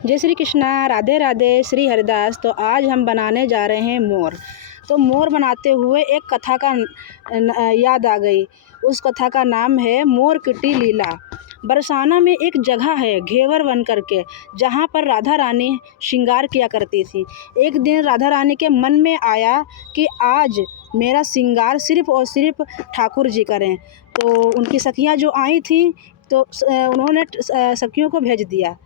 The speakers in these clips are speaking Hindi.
जय श्री कृष्णा, राधे राधे, श्री हरिदास। तो आज हम बनाने जा रहे हैं मोर। तो मोर बनाते हुए एक कथा का याद आ गई। उस कथा का नाम है मोर किटी लीला। बरसाना में एक जगह है घेवर वन करके, जहाँ पर राधा रानी श्रृंगार किया करती थी। एक दिन राधा रानी के मन में आया कि आज मेरा श्रृंगार सिर्फ़ और सिर्फ ठाकुर जी करें। तो उनकी सखियाँ जो आई थी, तो उन्होंने सखियों को भेज दिया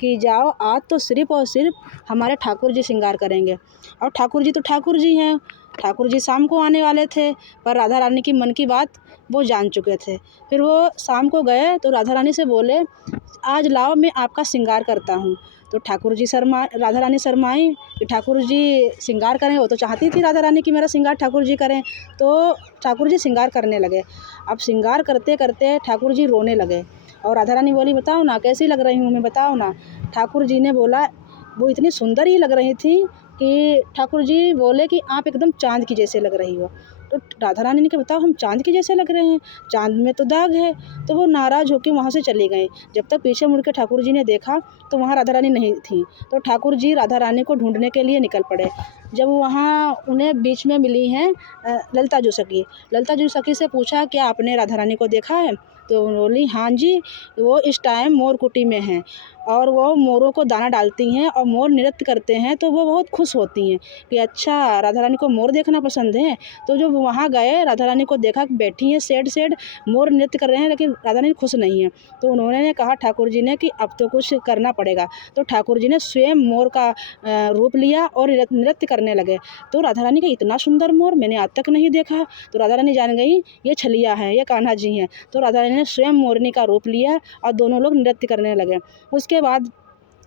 कि जाओ, आज तो सिर्फ़ और सिर्फ हमारे ठाकुर जी श्रृंगार करेंगे। और ठाकुर जी तो ठाकुर जी हैं। ठाकुर जी शाम को आने वाले थे, पर राधा रानी की मन की बात वो जान चुके थे। फिर वो शाम को गए तो राधा रानी से बोले, आज लाओ मैं आपका श्रृंगार करता हूँ। तो राधा रानी शर्माई कि ठाकुर जी श्रृंगार करें। वो तो चाहती थी राधा रानी कि मेरा श्रृंगार ठाकुर जी करें। तो ठाकुर जी श्रृंगार करने लगे। अब श्रृंगार करते करते ठाकुर जी रोने लगे और राधा रानी बोली, बताओ ना कैसी लग रही हूँ मैं, बताओ ना। ठाकुर जी ने बोला, वो इतनी सुंदर ही लग रही थी कि ठाकुर जी बोले कि आप एकदम चाँद की जैसे लग रही हो। तो राधा रानी ने कहा, बताओ हम चाँद के जैसे लग रहे हैं, चाँद में तो दाग है। तो वो नाराज़ होकर वहाँ से चली गई। जब तक पीछे मुड़ के ठाकुर जी ने देखा तो वहाँ राधा रानी नहीं थी। तो ठाकुर जी राधा रानी को ढूंढने के लिए निकल पड़े। जब वहाँ उन्हें बीच में मिली हैं ललिता जो सखी। ललिता जो सखी से पूछा, क्या आपने राधा रानी को देखा है? तो बोली, हाँ जी, वो इस टाइम मोर कुटी में हैं और वो मोरों को दाना डालती हैं और मोर नृत्य करते हैं, तो वो बहुत खुश होती हैं कि अच्छा, राधा रानी को मोर देखना पसंद है। तो जब वहाँ गए, राधा रानी को देखा कि बैठी हैं सेड सेड, मोर नृत्य कर रहे हैं, लेकिन राधा रानी खुश नहीं है। तो उन्होंने कहा ठाकुर जी ने कि अब तो कुछ करना पड़ेगा। तो ठाकुर जी ने स्वयं मोर का रूप लिया और नृत्य करने लगे। तो राधा रानी का, इतना सुंदर मोर मैंने आज तक नहीं देखा। तो राधा रानी जान गई ये छलिया है, ये कान्हा जी हैं। तो राधा रानी ने स्वयं मोरनी का रूप लिया और दोनों लोग नृत्य करने लगे। उसके बाद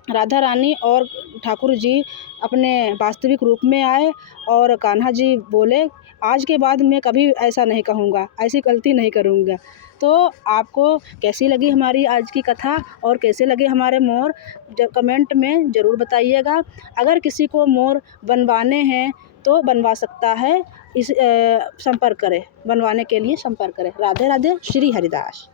राधा रानी और ठाकुर जी अपने वास्तविक रूप में आए और कान्हा जी बोले, आज के बाद मैं कभी ऐसा नहीं कहूँगा, ऐसी गलती नहीं करूँगा। तो आपको कैसी लगी हमारी आज की कथा और कैसे लगे हमारे मोर, कमेंट में ज़रूर बताइएगा। अगर किसी को मोर बनवाने हैं तो बनवा सकता है। संपर्क करें, बनवाने के लिए संपर्क करें। राधे राधे, श्री हरिदास।